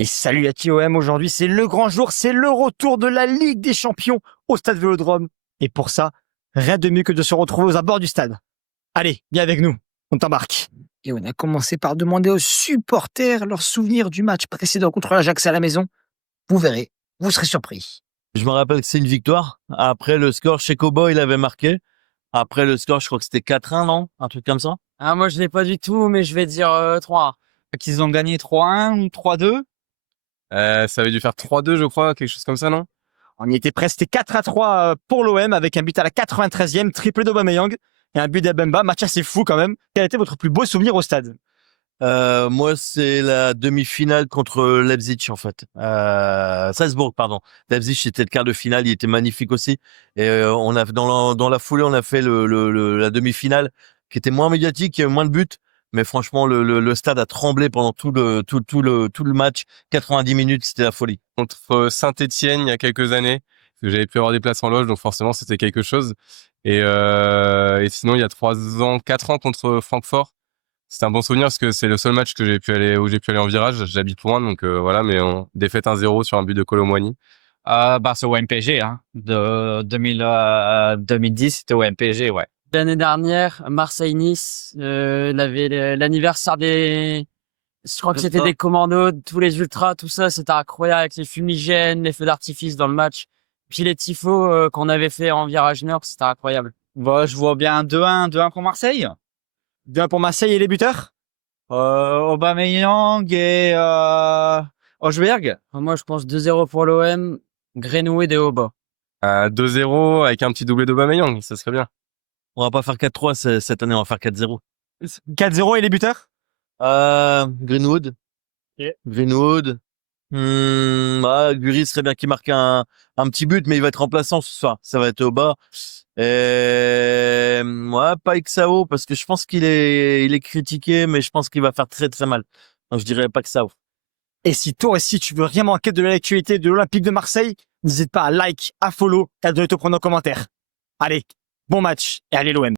Et salut à TOM, aujourd'hui c'est le grand jour, c'est le retour de la Ligue des Champions au Stade Vélodrome. Et pour ça, rien de mieux que de se retrouver aux abords du stade. Allez, viens avec nous, on t'embarque. Et on a commencé par demander aux supporters leurs souvenirs du match précédent contre l'Ajax à la maison. Vous verrez, vous serez surpris. Je me rappelle que c'est une victoire. Après le score, chez Kobo, il avait marqué. Après le score, je crois que c'était 4-1, non? Un truc comme ça? Ah, moi, je l'ai pas du tout, mais je vais dire 3-1. Qu'ils ont gagné 3-1 ou 3-2. Ça avait dû faire 3-2, je crois, quelque chose comme ça, non? On y était presque, c'était 4-3 pour l'OM avec un but à la 93e, triplé d'Aubameyang et un but d'Abemba. Match assez fou quand même. Quel était votre plus beau souvenir au stade? Moi, c'est la demi-finale contre Leipzig, en fait. Salzbourg, pardon. Leipzig, c'était le quart de finale. Il était magnifique aussi. Et on a dans la foulée, on a fait la demi-finale qui était moins médiatique, il y avait moins de buts. Mais franchement, le stade a tremblé pendant tout le match. 90 minutes, c'était la folie. Contre Saint-Étienne, il y a quelques années, parce que j'avais pu avoir des places en loge, donc forcément, c'était quelque chose. Et sinon, il y a 4 ans contre Francfort. C'était un bon souvenir parce que c'est le seul match où j'ai pu aller en virage. J'habite loin, donc voilà, mais on défaite 1-0 sur un but de Kolo Muani. C'est au MPG, hein. De 2010, c'était au MPG, ouais. L'année dernière, Marseille-Nice, l'anniversaire des... Je crois que c'était des commandos, tous les ultras, tout ça, c'était incroyable avec les fumigènes, les feux d'artifice dans le match. Puis les tifos qu'on avait fait en virage nord, c'était incroyable. Bon, je vois bien 2-1 pour Marseille. 2-1 pour Marseille et les buteurs? Aubameyang et Højbjerg. Moi, je pense 2-0 pour l'OM, Greenwood et Auba. 2-0 avec un petit doublé d'Aubameyang, ça serait bien. On va pas faire 4-3 cette année, on va faire 4-0. 4-0 et les buteurs? Greenwood. Ok. Greenwood. Guri serait bien qu'il marque un petit but, mais il va être remplaçant ce soir. Ça va être au bas. Et pas Ixao, parce que je pense qu'il est critiqué, mais je pense qu'il va faire très très mal. Donc je dirais pas Ixao. Et si toi aussi tu veux rien manquer de l'actualité de l'Olympique de Marseille, n'hésite pas à like, à follow et à donner ton pronom en commentaire. Allez, bon match et allez l'OM.